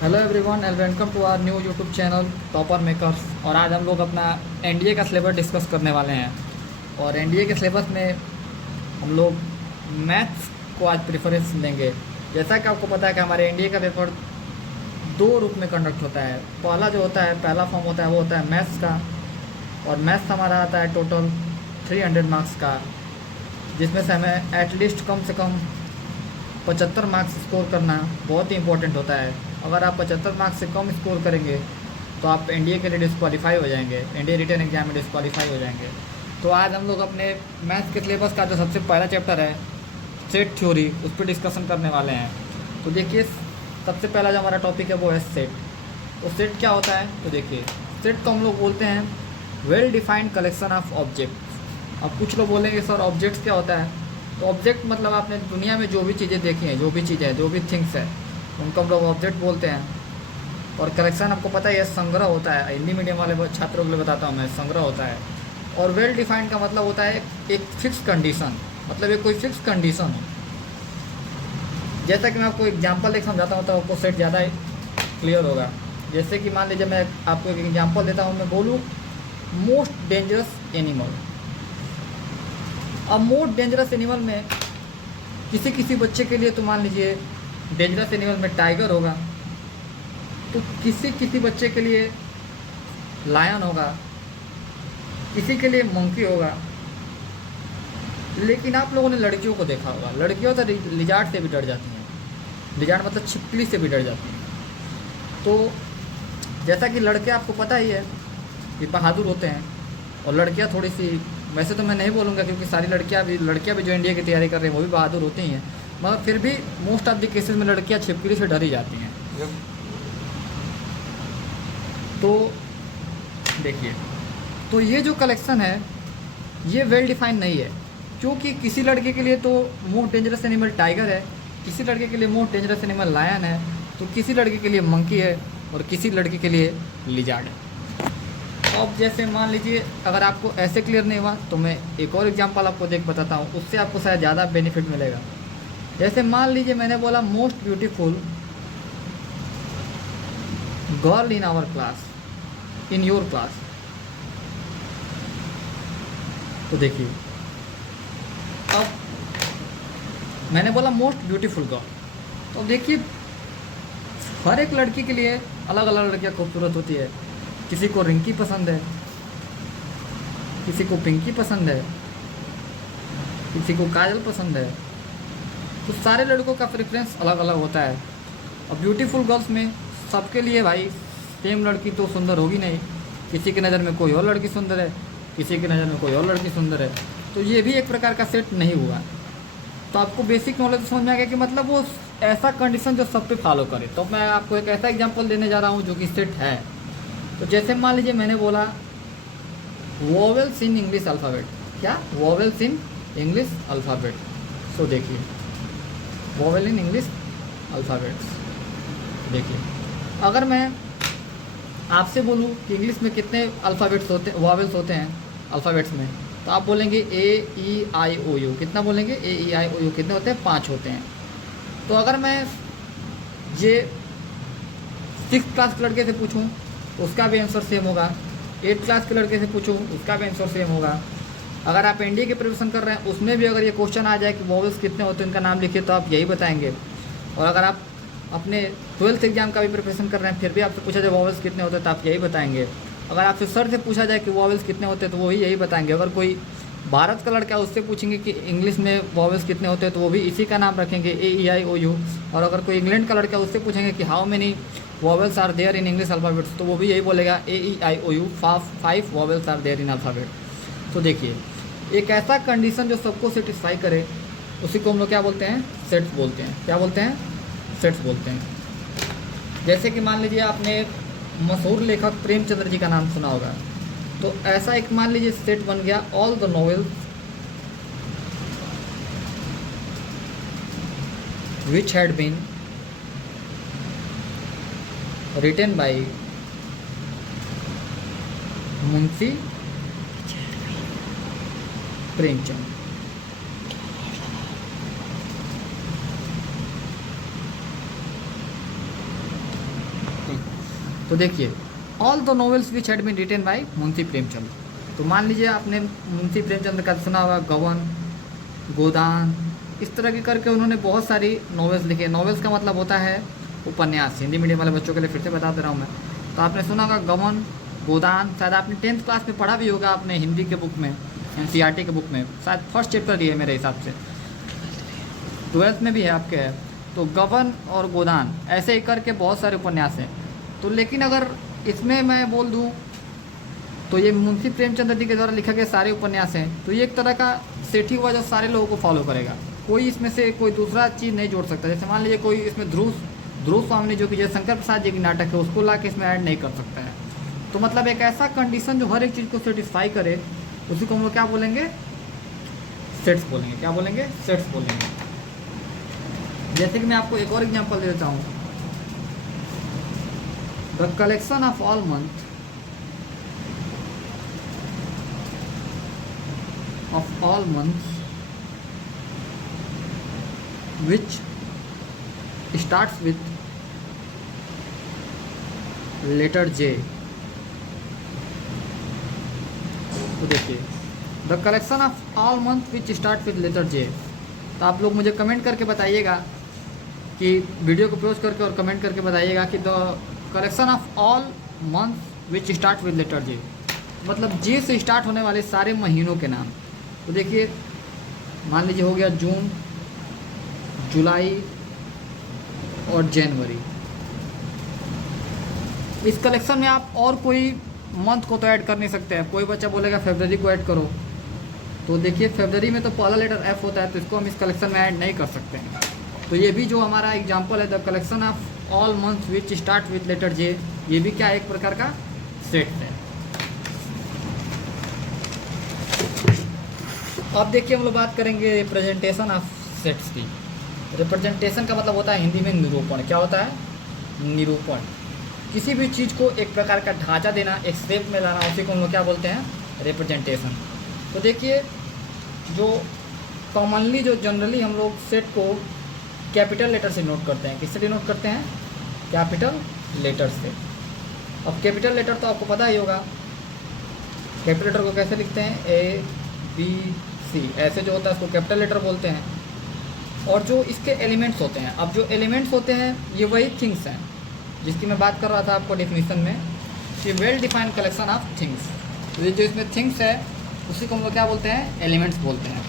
Hello everyone and welcome to our new YouTube channel topper makers. और आज हम लोग अपना एनडीए का सिलेबस डिस्कस करने वाले हैं। और एनडीए के सिलेबस में हम लोग मैथ्स को आज प्रेफरेंस देंगे। जैसा कि आपको पता है कि हमारे एनडीए का पेपर दो रूप में कंडक्ट होता है। पहला जो होता है, पहला फॉर्म होता है वो होता है मैथ्स का। और मैथ्स हमारा आता है टोटल 300 मार्क्स का, जिसमें से हमें एटलीस्ट कम से कम 75 मार्क्स स्कोर करना बहुत ही इंपॉर्टेंट होता है। अगर आप 75 मार्क्स से कम स्कोर करेंगे तो आप एनडीए के लिए डिस्क्वालीफाई हो जाएंगे, एनडीए रिटन एग्जाम में डिस्क्वालीफाई हो जाएंगे। तो आज हम लोग अपने मैथ्स के सिलेबस का जो सबसे पहला चैप्टर है सेट थ्योरी, उस पर डिस्कशन करने वाले हैं। तो देखिए, सबसे पहला जो हमारा टॉपिक है वो है सेट। तो सेट क्या होता है? तो देखिए, सेट तो हम लोग बोलते हैं well defined collection of objects. अब कुछ लोग बोलेंगे सर ऑब्जेक्ट्स क्या होता है? तो ऑब्जेक्ट मतलब आपने दुनिया में जो भी चीज़ें देखी हैं, जो भी चीज़ें हैं, जो भी थिंग्स है, उनको हम लोग ऑब्जेक्ट बोलते हैं। और कलेक्शन आपको पता ही है संग्रह होता है। हिंदी मीडियम वाले छात्रों के लिए बताता हूँ मैं, संग्रह होता है। और वेल डिफाइंड का मतलब होता है एक फिक्स कंडीशन, मतलब ये कोई फिक्स कंडीशन हो। जैसा कि मैं आपको एग्जांपल एक समझाता हूँ तो आपको सेट ज़्यादा क्लियर होगा। जैसे कि मान लीजिए मैं आपको एक एग्जांपल देता हूँ, मैं बोलूँ मोस्ट डेंजरस एनिमल। अब मोस्ट डेंजरस एनिमल में किसी किसी बच्चे के लिए तो मान लीजिए डेंजरस एनिमल में टाइगर होगा, तो किसी किसी बच्चे के लिए लायन होगा, किसी के लिए मंकी होगा। लेकिन आप लोगों ने लड़कियों को देखा होगा, लड़कियों तो लिजार्ड से भी डर जाती हैं। लिजार्ड मतलब छिपकली से भी डर जाती हैं। तो जैसा कि लड़के आपको पता ही है कि बहादुर होते हैं, और लड़कियां थोड़ी सी, वैसे तो मैं नहीं बोलूँगा क्योंकि सारी लड़कियां भी जो इंडिया की तैयारी कर रही हैं वो भी बहादुर होती ही हैं, मगर फिर भी मोस्ट ऑफ द केसेस में लड़कियां छिपकली से डर ही जाती हैं। तो देखिए, तो ये जो कलेक्शन है ये वेल डिफाइन नहीं है, क्योंकि किसी लड़के के लिए तो मोस्ट डेंजरस एनिमल टाइगर है, किसी लड़के के लिए मोस्ट डेंजरस एनिमल लायन है, तो किसी लड़के के लिए मंकी है, और किसी लड़के के लिए लिजार्ड है। अब जैसे मान लीजिए अगर आपको ऐसे क्लियर नहीं हुआ तो मैं एक और एग्जांपल आपको देख बताता हूँ, उससे आपको शायद ज़्यादा बेनिफिट मिलेगा। जैसे मान लीजिए मैंने बोला most beautiful girl in our class, in your class. तो देखिए, अब मैंने बोला मोस्ट ब्यूटीफुल गर्ल, तो देखिए हर एक लड़की के लिए अलग अलग लड़कियाँ खूबसूरत होती है। किसी को रिंकी पसंद है, किसी को पिंकी पसंद है, किसी को काजल पसंद है। तो सारे लड़कों का प्रेफरेंस अलग अलग होता है। और ब्यूटीफुल गर्ल्स में सबके लिए भाई सेम लड़की तो सुंदर होगी नहीं, किसी की नज़र में कोई और लड़की सुंदर है, किसी की नज़र में कोई और लड़की सुंदर है। तो ये भी एक प्रकार का सेट नहीं हुआ। तो आपको बेसिक नॉलेज समझ में आ गया कि मतलब वो ऐसा कंडीशन जो सब पे फॉलो करे। तो मैं आपको एक ऐसा एग्जांपल देने जा रहा हूँ जो कि सेट है। तो जैसे मान लीजिए मैंने बोला वोवेल्स इन इंग्लिश अल्फ़ाबेट। क्या? Vowels in English alphabet. So देखिए, वोवेल इन इंग्लिश अल्फ़ाबेट्स। देखिए, अगर मैं आपसे बोलूँ कि इंग्लिश में कितने अल्फ़ाबेट्स होते हैं, वोवेल्स होते हैं अल्फ़ाबेट्स में, तो आप बोलेंगे ए ई आई ओ यू। कितना बोलेंगे? ए ई आई ओ यू कितने होते हैं? 5 होते हैं। तो अगर मैं ये 6th क्लास के लड़के से पूछूं तो उसका भी आंसर सेम होगा, 8th क्लास के लड़के से पूछूं उसका भी आंसर सेम होगा। अगर आप एनडीए की प्रिपरेशन कर रहे हैं उसमें भी अगर ये क्वेश्चन आ जाए कि वोवेल्स कितने होते हैं उनका नाम लिखिए, तो आप यही बताएंगे। और अगर आप अपने 12th एग्जाम का भी प्रिपरेशन कर रहे हैं फिर भी आपसे पूछा जाए वोवेल्स कितने होते हैं तो आप यही बताएंगे। अगर आपसे सर से पूछा जाए कि वोवेल्स कितने होते हैं तो वही यही बताएंगे। अगर कोई भारत का लड़का उससे पूछेंगे कि इंग्लिश में वोवेल्स कितने होते हैं तो वो भी इसी का नाम रखेंगे, ए ई आई ओ यू। और अगर कोई इंग्लैंड का लड़का उससे पूछेंगे कि how many vowels are there in English alphabets, तो वो भी यही बोलेगा A E I O U 5 vowels are there in alphabet. तो देखिए, एक ऐसा कंडीशन जो सबको सेटिस्फाई करे उसी को हम लोग क्या बोलते हैं? सेट्स बोलते हैं। क्या बोलते हैं? सेट्स बोलते हैं। जैसे कि मान लीजिए आपने एक मशहूर लेखक प्रेमचंद्र जी का नाम सुना होगा, तो ऐसा एक मान लीजिए सेट बन गया all the novels which had been written by Munshi Premchand. तो देखिए all the novels which had been written by Munshi Premchand. तो मान लीजिए आपने मुंशी प्रेमचंद का सुना होगा गबन, गोदान, इस तरह के करके उन्होंने बहुत सारी नॉवेल्स लिखी है। नॉवेल्स का मतलब होता है उपन्यास। हिंदी मीडियम वाले बच्चों के लिए फिर से बता दे रहा हूँ मैं। तो आपने सुना होगा गबन, गोदान, शायद आपने 10th क्लास में पढ़ा भी होगा आपने हिंदी के बुक में, NCERT के बुक में, शायद फर्स्ट चैप्टर दिए मेरे हिसाब से, 12th में भी है आपके है। तो गबन और गोदान ऐसे ही करके बहुत सारे उपन्यास हैं। तो लेकिन अगर इसमें मैं बोल दूँ तो ये मुंशी प्रेमचंद जी के द्वारा लिखा गया सारे उपन्यास हैं। तो ये एक तरह का सेठ ही हुआ जो सारे लोगों को फॉलो करेगा, कोई इसमें से कोई दूसरा चीज़ नहीं जोड़ सकता। जैसे मान लीजिए कोई इसमें ध्रुव स्वामी जो कि जयशंकर प्रसाद जी की नाटक है उसको ला के इसमें ऐड नहीं कर सकता है। तो मतलब एक ऐसा कंडीशन जो हर एक चीज़ को सेटिस्फाई करे, उसी को हम लोग क्या बोलेंगे, सेट्स बोलेंगे। क्या बोलेंगे, सेट्स बोलेंगे। जैसे कि मैं आपको एक और एग्जांपल दे देता हूँ, the collection of all month of all months which starts with letter J। तो देखिए the collection of all month which start with letter J। तो आप लोग मुझे कमेंट करके बताइएगा कि वीडियो को पॉज करके और कमेंट करके बताइएगा कि the collection of all month which start with letter J, मतलब J से स्टार्ट होने वाले सारे महीनों के नाम। तो देखिए मान लीजिए हो गया जून, जुलाई और जनवरी। इस कलेक्शन में आप और कोई मंथ को तो ऐड कर नहीं सकते हैं। कोई बच्चा बोलेगा फरवरी को ऐड करो, तो देखिए फरवरी में तो पहला लेटर F होता है, तो इसको हम इस कलेक्शन में ऐड नहीं कर सकते हैं। तो ये भी जो हमारा एग्जाम्पल है the collection of all month which start with letter J, ये भी क्या एक प्रकार का सेट है। अब देखिए हम लोग बात करेंगे रिप्रेजेंटेशन ऑफ सेट्स की। रिप्रेजेंटेशन का मतलब होता है हिंदी में निरूपण। क्या होता है, निरूपण। किसी भी चीज़ को एक प्रकार का ढांचा देना, एक शेप में लाना, उसी को हम लोग क्या बोलते हैं, रिप्रेजेंटेशन। तो देखिए जो कॉमनली जो जनरली हम लोग सेट को कैपिटल लेटर से नोट करते हैं, किससे डिनोट करते हैं, कैपिटल लेटर से। अब कैपिटल लेटर तो आपको पता ही होगा, कैपिटल लेटर को कैसे लिखते हैं, ABC, ऐसे जो होता है उसको कैपिटल लेटर बोलते हैं। और जो इसके एलिमेंट्स होते हैं, अब जो एलिमेंट्स होते हैं ये वही थिंग्स हैं जिसकी मैं बात कर रहा था आपको डेफिनेशन में, कि well defined collection of things. तो ये जो इसमें थिंग्स है उसी को हम लोग क्या बोलते हैं, एलिमेंट्स बोलते हैं।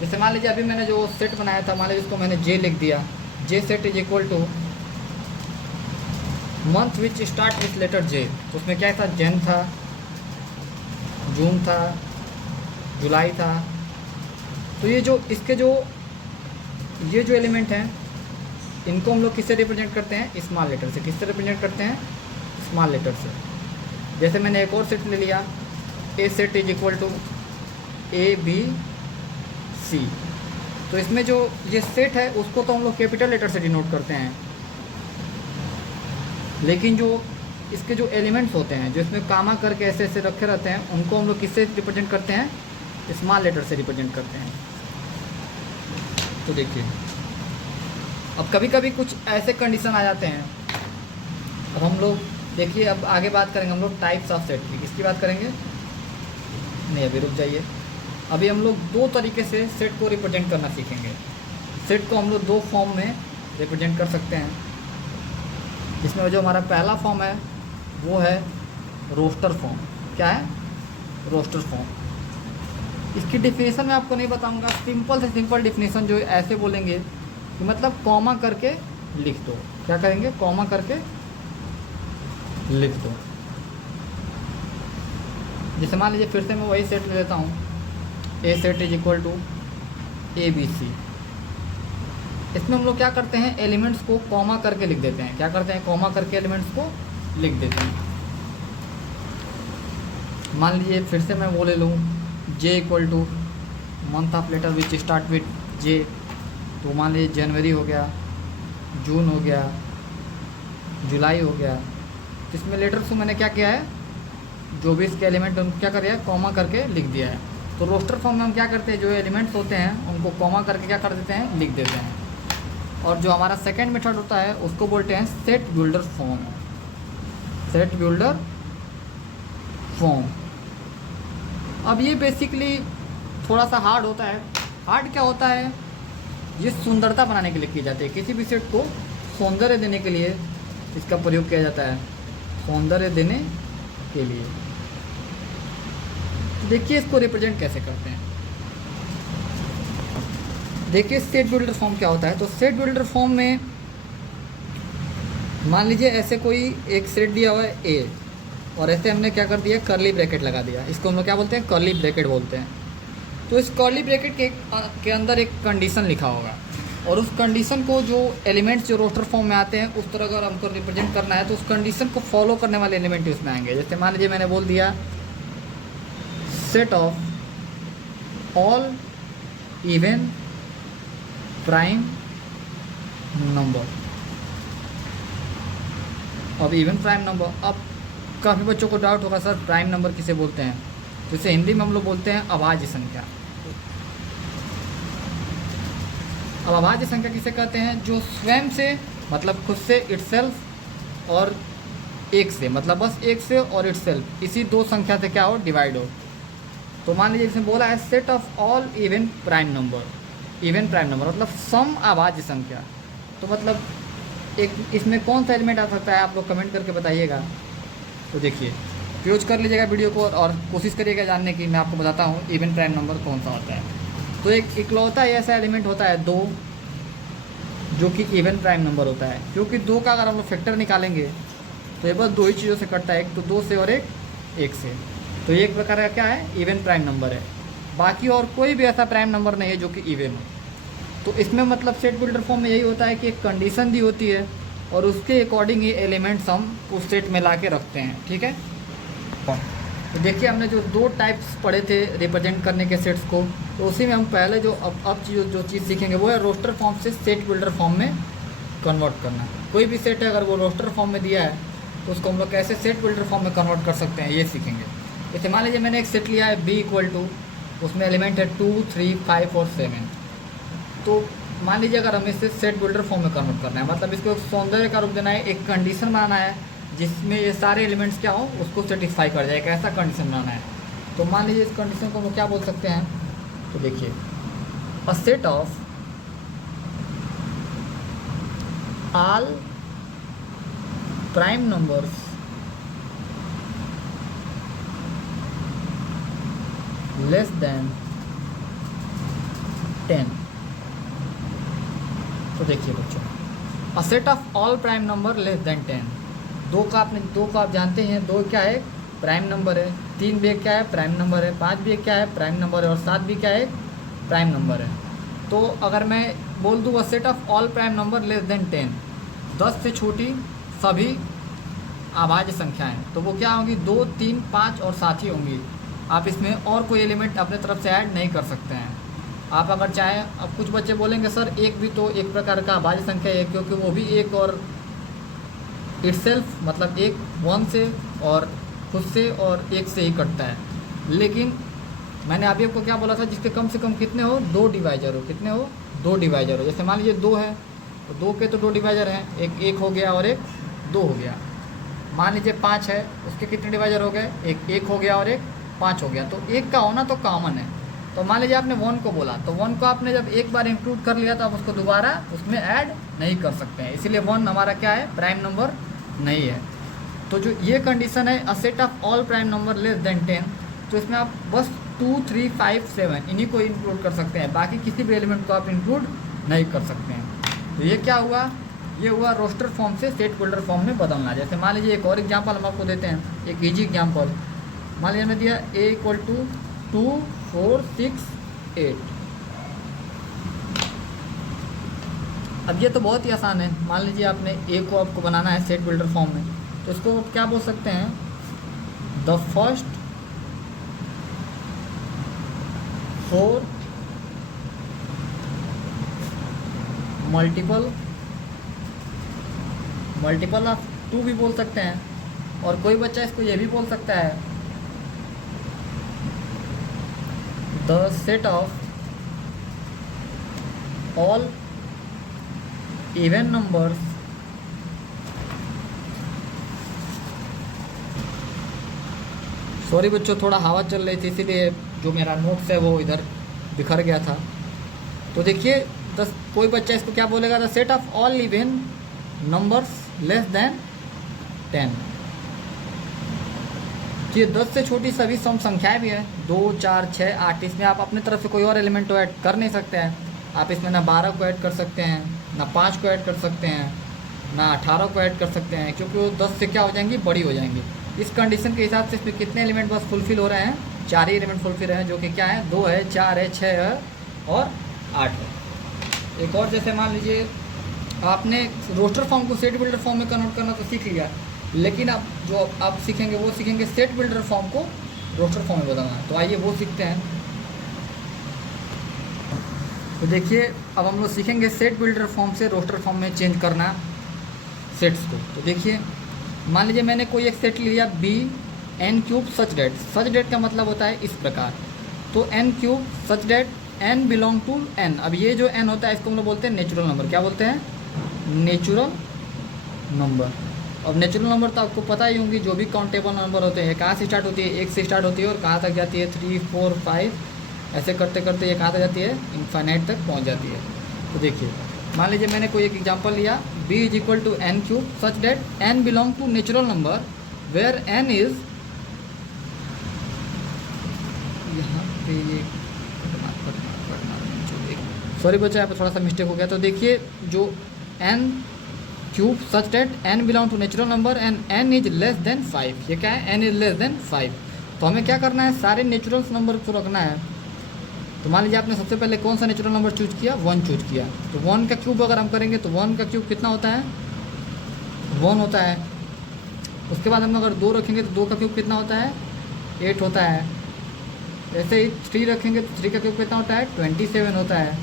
जैसे मान लीजिए अभी मैंने जो सेट बनाया था, मान लीजिए इसको मैंने J लिख दिया, J set is equal to month which start with letter J। तो उसमें क्या था, जन था, जून था, जुलाई था। तो ये जो इसके जो ये जो एलिमेंट हैं इनको हम लोग किससे रिप्रेजेंट करते हैं, स्मॉल लेटर से। किससे रिप्रेजेंट करते हैं, स्मॉल लेटर से। जैसे मैंने एक और सेट ले लिया, A set is equal to ABC। तो इसमें जो ये सेट है उसको तो हम लोग कैपिटल लेटर से डिनोट करते हैं, लेकिन जो इसके जो एलिमेंट्स होते हैं जो इसमें कामा करके ऐसे ऐसे रखे रहते हैं उनको हम लोग किससे रिप्रेजेंट करते हैं, स्मॉल लेटर से रिप्रेजेंट करते हैं। तो देखिए अब कभी कभी कुछ ऐसे कंडीशन आ जाते हैं। अब हम लोग देखिए अब आगे बात करेंगे हम लोग टाइप्स ऑफ सेट की। किसकी बात करेंगे, नहीं अभी रुक जाइए। अभी हम लोग दो तरीके से सेट को रिप्रेजेंट करना सीखेंगे। सेट को हम लोग दो फॉर्म में रिप्रेजेंट कर सकते हैं। इसमें जो हमारा पहला फॉर्म है वो है रोस्टर फॉर्म। क्या है, रोस्टर फॉर्म। इसकी डिफिनेशन मैं आपको नहीं बताऊंगा, सिंपल से सिंपल डिफिनेशन जो ऐसे बोलेंगे कि मतलब कॉमा करके लिख दो। क्या करेंगे, कॉमा करके लिख दो। जैसे मान लीजिए फिर से मैं वही सेट ले लेता हूँ, A set is equal to ABC। इसमें हम लोग क्या करते हैं, एलिमेंट्स को कॉमा करके लिख देते हैं। क्या करते हैं, कॉमा करके एलिमेंट्स को लिख देते हैं। मान लीजिए फिर से मैं वो ले लूँ, J equal to month of letter which start with J। तो मान लीजिए जनवरी हो गया, जून हो गया, जुलाई हो गया। तो इसमें लेटर्स को मैंने क्या किया है, जो भी इसके एलिमेंट उनको क्या कर कॉमा करके लिख दिया है। तो रोस्टर फॉर्म में हम क्या करते हैं, जो एलिमेंट्स होते हैं उनको कॉमा करके क्या कर देते हैं, लिख देते हैं। और जो हमारा सेकंड मेथड होता है उसको बोलते हैं set builder form. Set builder form. अब ये बेसिकली थोड़ा सा हार्ड होता है। हार्ड क्या होता है, ये सुंदरता बनाने के लिए की जाती है। किसी भी सेट को सौंदर्य देने के लिए इसका प्रयोग किया जाता है, सौंदर्य देने के लिए। तो देखिए इसको रिप्रेजेंट कैसे करते हैं। देखिए सेट बिल्डर फॉर्म क्या होता है। तो सेट बिल्डर फॉर्म में मान लीजिए ऐसे कोई एक सेट दिया हुआ है ए, और ऐसे हमने क्या कर दिया, कर्ली ब्रैकेट लगा दिया। इसको हम लोग क्या बोलते हैं, कर्ली ब्रैकेट बोलते हैं। तो इस कर्ली ब्रैकेट के अंदर एक कंडीशन लिखा होगा, और उस कंडीशन को जो एलिमेंट्स जो रोस्टर फॉर्म में आते हैं उस तरह अगर हमको रिप्रेजेंट करना है तो उस कंडीशन को फॉलो करने वाले एलिमेंट उसमें आएंगे। जैसे मान लीजिए मैंने बोल दिया set of all even prime number. अब इवन प्राइम नंबर, अब काफ़ी बच्चों को डाउट होगा सर प्राइम नंबर किसे बोलते हैं। तो इसे हिंदी में हम लोग बोलते हैं अभाज्य संख्या। अब अभाज्य संख्या किसे कहते हैं, जो स्वयं से मतलब खुद से इटसेल्फ और एक से मतलब बस एक से और इटसेल्फ इसी दो संख्या से क्या हो, डिवाइड हो। तो मान लीजिए इसमें बोला है set of all even prime number. Even prime number मतलब सम अभाज्य संख्या। तो मतलब एक इसमें कौन सा एलिमेंट आ सकता है, आप लोग कमेंट करके बताइएगा। तो देखिए क्लोज कर लीजिएगा वीडियो को और कोशिश करिएगा जानने की। मैं आपको बताता हूँ इवन प्राइम नंबर कौन सा होता है। तो एक इकलौता ऐसा एलिमेंट होता है 2, जो कि इवन प्राइम नंबर होता है, क्योंकि 2 का अगर हम लोग फैक्टर निकालेंगे तो ये बस 2 ही चीज़ों से कटता है, एक तो 2 से और एक से। तो ये एक प्रकार का क्या है, इवन प्राइम नंबर है। बाकी और कोई भी ऐसा प्राइम नंबर नहीं है जो कि इवन हो। तो इसमें मतलब सेट बिल्डर फॉर्म में यही होता है कि एक कंडीशन दी होती है और उसके अकॉर्डिंग ये एलिमेंट्स हम उस सेट में ला के रखते हैं। ठीक है, तो देखिए हमने जो 2 टाइप्स पढ़े थे रिप्रेजेंट करने के सेट्स को, तो उसी में हम पहले जो अब जो चीज़ सीखेंगे वो है रोस्टर फॉर्म से सेट बिल्डर फॉर्म में कन्वर्ट करना। कोई भी सेट है अगर वो रोस्टर फॉर्म में दिया है तो उसको हम लोग कैसे सेट बिल्डर फॉर्म में कन्वर्ट कर सकते हैं, ये सीखेंगे। जैसे मान लीजिए मैंने एक सेट लिया है B = उसमें एलिमेंट है 2, 3, 5 और 7। तो मान लीजिए अगर हमें इसे सेट बिल्डर फॉर्म में कन्वर्ट करना है, मतलब इसको एक सौंदर्य का रूप देना है, एक कंडीशन बनाना है जिसमें ये सारे एलिमेंट्स क्या हो उसको सेटिस्फाई कर जाए, एक ऐसा कंडीशन बनाना है। तो मान लीजिए इस कंडीशन को हम क्या बोल सकते हैं। तो देखिए अ set of all prime numbers less than 10। तो देखिए बच्चों अ set of all prime number less than 10। 2 को आप जानते हैं, 2 क्या है, प्राइम नंबर है। 3 भी क्या है, प्राइम नंबर है। 5 भी क्या है, प्राइम नंबर है। और 7 भी क्या है, प्राइम नंबर है। तो अगर मैं बोल दूँ अ set of all prime number less than 10, 10 से छोटी सभी अभाज्य संख्याएँ, तो वो क्या होंगी, 2, 3, 5 और 7 ही होंगी। आप इसमें और कोई एलिमेंट अपने तरफ से ऐड नहीं कर सकते हैं। आप अगर चाहें, अब कुछ बच्चे बोलेंगे सर एक भी तो एक प्रकार का अभाज्य संख्या है, क्योंकि वो भी एक और इटसेल्फ मतलब एक 1 से और खुद से और एक से ही कटता है। लेकिन मैंने अभी आपको क्या बोला था, जिसके कम से कम कितने हो, 2 डिवाइजर हो। कितने हो, 2 डिवाइजर हो। जैसे मान लीजिए 2 है तो 2 के तो 2 डिवाइजर हैं, एक 1 हो गया और एक 2 हो गया। मान लीजिए 5 है, उसके कितने डिवाइजर हो गए, एक 1 हो गया और एक 5 हो गया। तो 1 का होना तो कॉमन है। तो मान लीजिए आपने 1 को बोला, तो 1 को आपने जब एक बार इंक्लूड कर लिया तो आप उसको दोबारा उसमें ऐड नहीं कर सकते हैं, इसीलिए 1 हमारा क्या है, प्राइम नंबर नहीं है। तो जो ये कंडीशन है अ set of all prime number less than 10, तो इसमें आप बस 2, 3, 5, 7 इन्हीं को इंक्लूड कर सकते हैं, बाकी किसी भी एलिमेंट को आप इंक्लूड नहीं कर सकते हैं। तो ये क्या हुआ, ये हुआ रोस्टर फॉर्म से सेट बिल्डर फॉर्म में बदलना। जैसे मान लीजिए एक और एग्जांपल हम आपको देते हैं, एक इजी एग्जांपल। मान लीजिए हमने दिया A = 2, 4, 6, 8। अब ये तो बहुत ही आसान है। मान लीजिए आपने A को आपको बनाना है सेट बिल्डर फॉर्म में, तो इसको क्या बोल सकते हैं, द फर्स्ट 4 मल्टीपल ऑफ 2 भी बोल सकते हैं। और कोई बच्चा इसको ये भी बोल सकता है, the set of all even numbers sorry बच्चों, थोड़ा हवा चल रही थी इसीलिए जो मेरा नोट्स है वो इधर बिखर गया था। तो देखिए कोई बच्चा इसको क्या बोलेगा, the set of all even numbers less than 10। तो ये 10 से छोटी सभी सम संख्याएं भी हैं, 2 4 6 8। इसमें आप अपने तरफ से कोई और एलिमेंट तो ऐड कर नहीं सकते हैं। आप इसमें ना 12 को ऐड कर सकते हैं, ना 5 को ऐड कर सकते हैं, ना 18 को ऐड कर सकते हैं, क्योंकि वो 10 से क्या हो जाएंगी, बड़ी हो जाएंगी। इस कंडीशन के हिसाब से इसमें कितने एलिमेंट बस फुलफिल हो रहे हैं, 4 ही एलिमेंट फुलफिल हैं, जो कि क्या है, 2 है, 4 है, 6 है और 8 है। एक और जैसे मान लीजिए आपने रोस्टर फॉर्म को सेट बिल्डर फॉर्म में कन्वर्ट करना तो सीख लिया, लेकिन अब जो आप सीखेंगे वो सीखेंगे सेट बिल्डर फॉर्म को रोस्टर फॉर्म में बदलना। तो आइए वो सीखते हैं। तो देखिए अब हम लोग सीखेंगे सेट बिल्डर फॉर्म से रोस्टर फॉर्म में चेंज करना सेट्स को। तो देखिए मान लीजिए मैंने कोई एक सेट लिया B n cube such that का मतलब होता है इस प्रकार। तो n cube such that n belong to N. अब ये जो एन होता है इसको हम लोग बोलते हैं नेचुरल नंबर। क्या बोलते हैं, नेचुरल नंबर। अब नेचुरल नंबर तो आपको पता ही होंगी, जो भी काउंटेबल नंबर होते हैं कहाँ से स्टार्ट होती है, 1 से स्टार्ट होती है और कहाँ तक जाती है, 3 4 5, ऐसे करते करते ये कहाँ तक जाती है, इनफाइनाइट तक पहुँच जाती है। तो देखिए मान लीजिए मैंने कोई एक एग्जांपल लिया, b is equal to n cube such that n belong to natural number where n is, यहाँ पे ये सॉरी बच्चा यहाँ पे थोड़ा सा मिस्टेक हो गया। तो देखिए जो n cube such that n belong to natural number and n is less than 5। ये क्या है, एन इज लेस देन 5। तो हमें क्या करना है, सारे नेचुरल नंबर को रखना है। तो मान लीजिए आपने सबसे पहले कौन सा नेचुरल नंबर चूज किया, 1 चूज किया। तो 1 का क्यूब अगर हम करेंगे तो 1 का क्यूब कितना होता है, 1 होता है। उसके बाद हम अगर 2 रखेंगे तो 2 का क्यूब कितना होता है, 8 होता है। ऐसे ही 3 रखेंगे तो 3 का क्यूब कितना होता है, 27 होता है।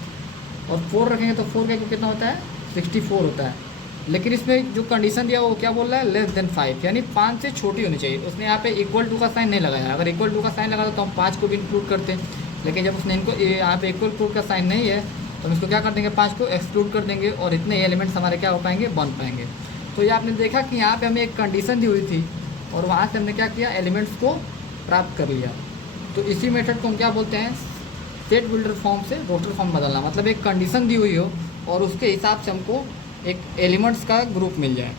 और 4 रखेंगे तो 4 का क्यूब कितना होता है, 64 होता है। लेकिन इसमें जो कंडीशन दिया वो क्या बोल रहा है, लेस देन 5, यानी 5 से छोटी होनी चाहिए। उसने यहाँ पे इक्वल टू का साइन नहीं लगाया। अगर इक्वल टू का साइन लगा तो हम 5 को भी इंक्लूड करते हैं, लेकिन जब उसने इनको यहाँ पे इक्वल टू का साइन नहीं है तो हम इसको क्या कर देंगे, 5 को एक्सक्लूड कर देंगे और इतने एलिमेंट्स हमारे क्या हो पाएंगे, बन पाएंगे। तो ये आपने देखा कि यहाँ पे हमें एक कंडीशन दी हुई थी और वहाँ से हमने क्या किया, एलिमेंट्स को प्राप्त कर लिया। तो इसी मेथड को हम क्या बोलते हैं, सेट बिल्डर फॉर्म से रोस्टर फॉर्म बदलना। मतलब एक कंडीशन दी हुई हो और उसके हिसाब से हमको एक एलिमेंट्स का ग्रुप मिल जाए।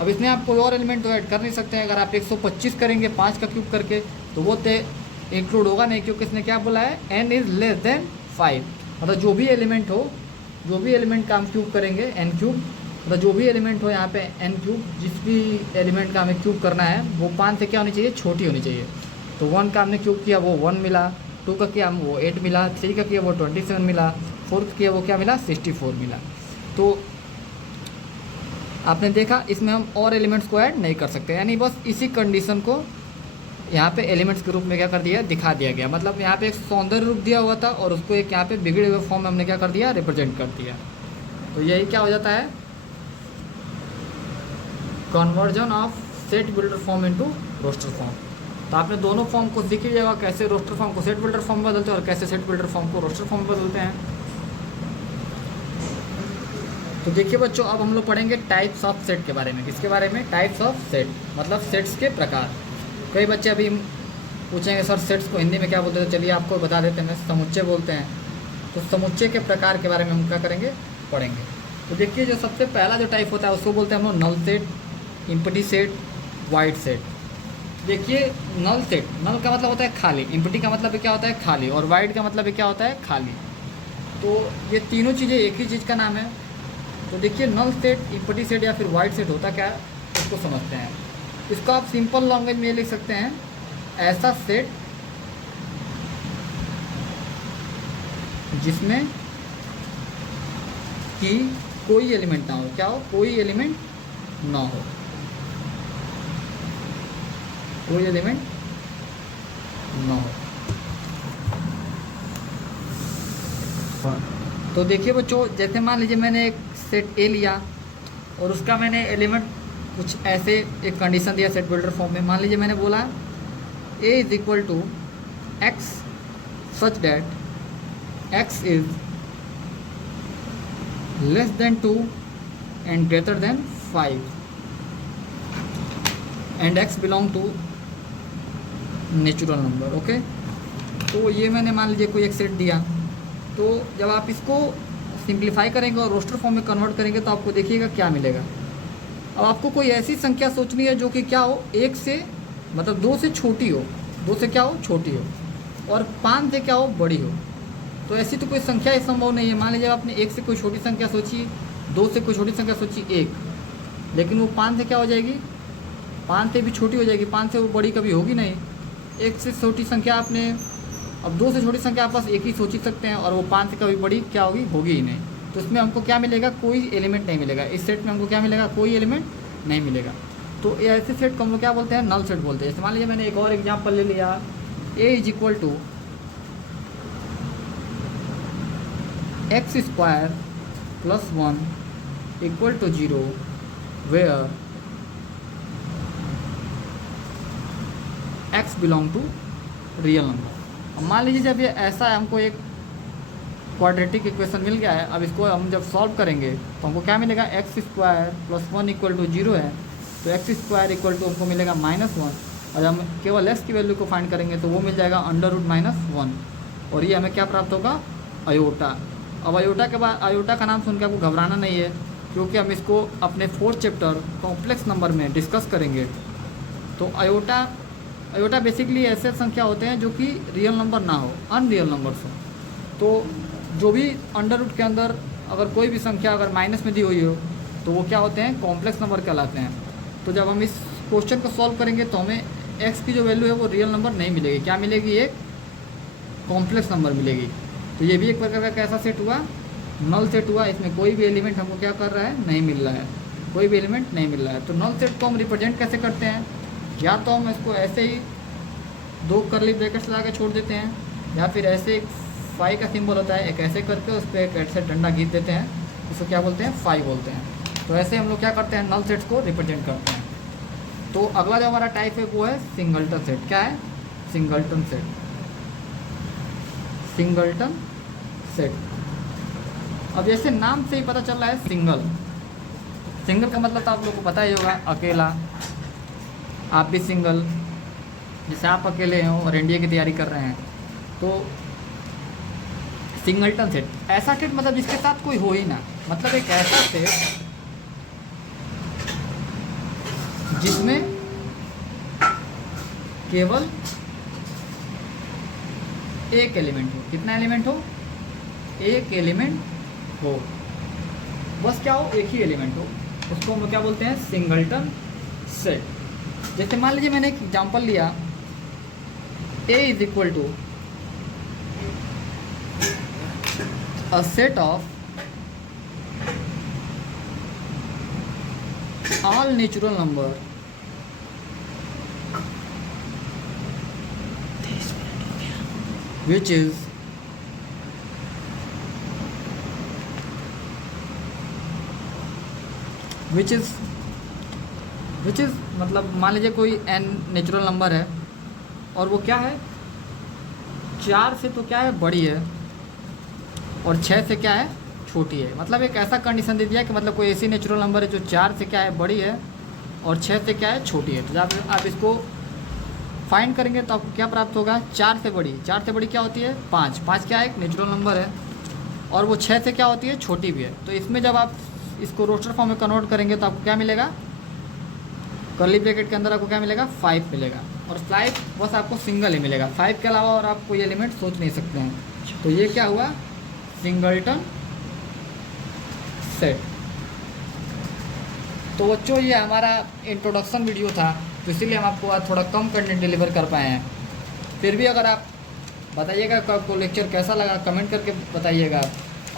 अब इसमें आप कोई और एलिमेंट तो ऐड कर नहीं सकते हैं। अगर आप 125 करेंगे 5 का क्यूब करके तो वो इंक्लूड होगा नहीं, क्योंकि इसने क्या बोला है, n इज़ लेस देन 5। मतलब जो भी एलिमेंट हो, जो भी एलिमेंट का हम क्यूब करेंगे n क्यूब, मतलब जो भी एलिमेंट हो यहाँ पे n क्यूब, जिस भी एलिमेंट का हमें क्यूब करना है वो 5 से क्या होनी चाहिए, छोटी होनी चाहिए। तो 1 का हमने क्यूब किया वो 1 मिला, 2 का किया वो 8 मिला, 3 का किया वो 27 मिला, 4 का किया वो क्या मिला, 64 मिला। तो आपने देखा इसमें हम और एलिमेंट्स को ऐड नहीं कर सकते, यानी बस इसी कंडीशन को यहाँ पे एलिमेंट्स के रूप में क्या कर दिया, दिखा दिया गया। मतलब यहाँ पे एक सौंदर्य रूप दिया हुआ था और उसको एक यहाँ पे बिगड़े हुए फॉर्म में हमने क्या कर दिया, रिप्रेजेंट कर दिया। तो यही क्या हो जाता है, conversion of set builder form into roster form. तो आपने दोनों फॉर्म को दिख लीजिएगा, कैसे रोस्टर फॉर्म को सेट बिल्डर फॉर्म में बदलते हैं और कैसे सेट बिल्डर फॉर्म को रोस्टर फॉर्म में बदलते हैं। तो देखिए बच्चों अब हम लोग पढ़ेंगे टाइप्स ऑफ सेट के बारे में। किसके बारे में, टाइप्स ऑफ सेट, मतलब सेट्स के प्रकार। कई बच्चे अभी पूछेंगे सर सेट्स को हिंदी में क्या बोलते हैं, तो चलिए आपको बता देते हैं, समुच्चय बोलते हैं। तो समुच्चय के प्रकार के बारे में हम क्या करेंगे, पढ़ेंगे। तो देखिए जो सबसे पहला जो टाइप होता है उसको बोलते हैं हम लोग null set, empty set, void set. देखिए नल सेट, नल का मतलब होता है खाली, इम्पटी का मतलब क्या होता है, खाली, और वाइड का मतलब क्या होता है, खाली। तो ये तीनों चीज़ें एक ही चीज़ का नाम है। तो देखिए नल सेट, इम्पटी सेट या फिर वाइड सेट होता क्या है, उसको समझते हैं। इसको आप सिंपल लैंग्वेज में लिख सकते हैं, ऐसा सेट जिसमें कि कोई एलिमेंट ना हो। क्या हो, कोई एलिमेंट ना हो, कोई एलिमेंट ना हो। तो देखिए बच्चों जैसे मान लीजिए मैंने एक सेट ए लिया और उसका मैंने एलिमेंट कुछ ऐसे एक कंडीशन दिया सेट बिल्डर फॉर्म में। मान लीजिए मैंने बोला A is equal to X such that X is less than 2 and greater than 5 and X belong to natural number. Okay, तो ये मैंने मान लीजिए कोई एक सेट दिया, तो जब आप इसको सिंप्लीफाई करेंगे और रोस्टर फॉर्म में कन्वर्ट करेंगे तो आपको देखिएगा क्या मिलेगा। अब आपको कोई ऐसी संख्या सोचनी है जो कि क्या हो, एक से मतलब 2 से छोटी हो, 2 से क्या हो छोटी हो, और 5 से क्या हो बड़ी हो। तो ऐसी तो कोई संख्या ही संभव नहीं है। मान लीजिए आपने 1 से कोई छोटी संख्या सोची, 2 से कोई छोटी संख्या सोची 1, लेकिन वो 5 से क्या हो जाएगी, 5 से भी छोटी हो जाएगी, 5 से वो बड़ी कभी होगी नहीं। 1 से छोटी संख्या आपने, अब 2 से छोटी संख्या आप बस एक ही सोच ही सकते हैं, और वो 5 से कभी बड़ी क्या होगी, होगी ही नहीं। तो इसमें हमको क्या मिलेगा, कोई एलिमेंट नहीं मिलेगा। इस सेट में हमको क्या मिलेगा, कोई एलिमेंट नहीं मिलेगा। तो ऐसे सेट को हम लोग क्या बोलते हैं, नल सेट बोलते हैं। जैसे मान लीजिए मैंने एक और एग्जाम्पल ले लिया, a is equal to x² + 1 = 0 where x belong to real number. अब मान लीजिए जब ये ऐसा है, हमको एक क्वाड्रेटिक इक्वेशन मिल गया है। अब इसको हम जब सॉल्व करेंगे तो हमको क्या मिलेगा, x² + 1 = 0 है, तो x² = हमको मिलेगा -1, और हम केवल x की वैल्यू को फाइंड करेंगे तो वो मिल जाएगा √-1, और ये हमें क्या प्राप्त होगा, अयोटा। अब अयोटा के बाद, अयोटा का नाम सुन के आपको घबराना नहीं है, क्योंकि हम इसको अपने 4th चैप्टर कॉम्प्लेक्स नंबर में डिस्कस करेंगे। तो अयोटा बेसिकली ऐसे संख्या होते हैं जो कि रियल नंबर ना हो, अनरियल नंबर्स हो। तो जो भी अंडर रूट के अंदर अगर कोई भी संख्या अगर माइनस में दी हुई हो तो वो क्या होते हैं, कॉम्प्लेक्स नंबर कहलाते हैं। तो जब हम इस क्वेश्चन को सॉल्व करेंगे तो हमें x की जो वैल्यू है वो रियल नंबर नहीं मिलेगी, क्या मिलेगी, एक कॉम्प्लेक्स नंबर मिलेगी। तो ये भी एक प्रकार का कैसा सेट हुआ, नल सेट हुआ। इसमें कोई भी एलिमेंट हमको क्या कर रहा है, नहीं मिल रहा है, कोई भी एलिमेंट नहीं मिल रहा है। तो नल सेट को हम रिप्रेजेंट कैसे करते हैं, या तो हम इसको ऐसे ही 2 कर्ली ब्रैकेट्स लगा के छोड़ देते हैं, या फिर ऐसे एक फाई का सिंबल होता है, एक ऐसे करके उस पर एक ऐसे डंडा खींच देते हैं, इसको क्या बोलते हैं, फाई बोलते हैं। तो ऐसे हम लोग क्या करते हैं, नल सेट्स को रिप्रेजेंट करते हैं। तो अगला जो हमारा टाइप है वो है सिंगल्टन सेट। क्या है, सिंगल्टन सेट, सिंगल्टन सेट। अब जैसे नाम से ही पता चल रहा है सिंगल, सिंगल का मतलब तो आप लोगों को पता ही होगा, अकेला। आप भी सिंगल, जैसे आप अकेले हो और एनडीए की तैयारी कर रहे हैं, तो सिंगल्टन सेट, ऐसा सेट मतलब जिसके साथ कोई हो ही ना, मतलब एक ऐसा सेट जिसमें केवल एक एलिमेंट हो। कितना एलिमेंट हो, एक एलिमेंट हो, बस क्या हो, एक ही एलिमेंट हो, उसको हम लोग क्या बोलते हैं, सिंगल्टन सेट। जैसे मान लीजिए मैंने एक एग्जांपल लिया, a is equal to a set of all natural number which is मतलब मान लीजिए कोई n नेचुरल नंबर है, और वो क्या है, 4 से तो क्या है, बड़ी है, और 6 से क्या है, छोटी है। मतलब एक ऐसा कंडीशन दे दिया कि मतलब कोई ऐसी नेचुरल नंबर है जो 4 से क्या है, बड़ी है, और 6 से क्या है, छोटी है। तो जब आप इसको फाइंड करेंगे तो आपको क्या प्राप्त होगा, 4 से बड़ी, 4 से बड़ी क्या होती है, 5, 5 क्या है, एक नेचुरल नंबर है, और वो 6 से क्या होती है, छोटी भी है। तो इसमें जब आप इसको रोस्टर फॉर्म में कन्वर्ट करेंगे तो आपको क्या मिलेगा, कर्ली ब्रैकेट के अंदर आपको क्या मिलेगा, 5 मिलेगा, और 5 बस आपको सिंगल ही मिलेगा, 5 के अलावा और आप कोई एलिमेंट सोच नहीं सकते हैं। तो ये क्या हुआ, सिंगल्टन सेट। तो बच्चों ये हमारा इंट्रोडक्शन वीडियो था, तो इसीलिए हम आपको आज थोड़ा कम कंटेंट डिलीवर कर पाए हैं। फिर भी अगर आप बताइएगा कि आपको लेक्चर कैसा लगा, कमेंट करके बताइएगा।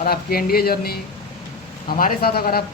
और आपकी एनडीए जर्नी हमारे साथ अगर आप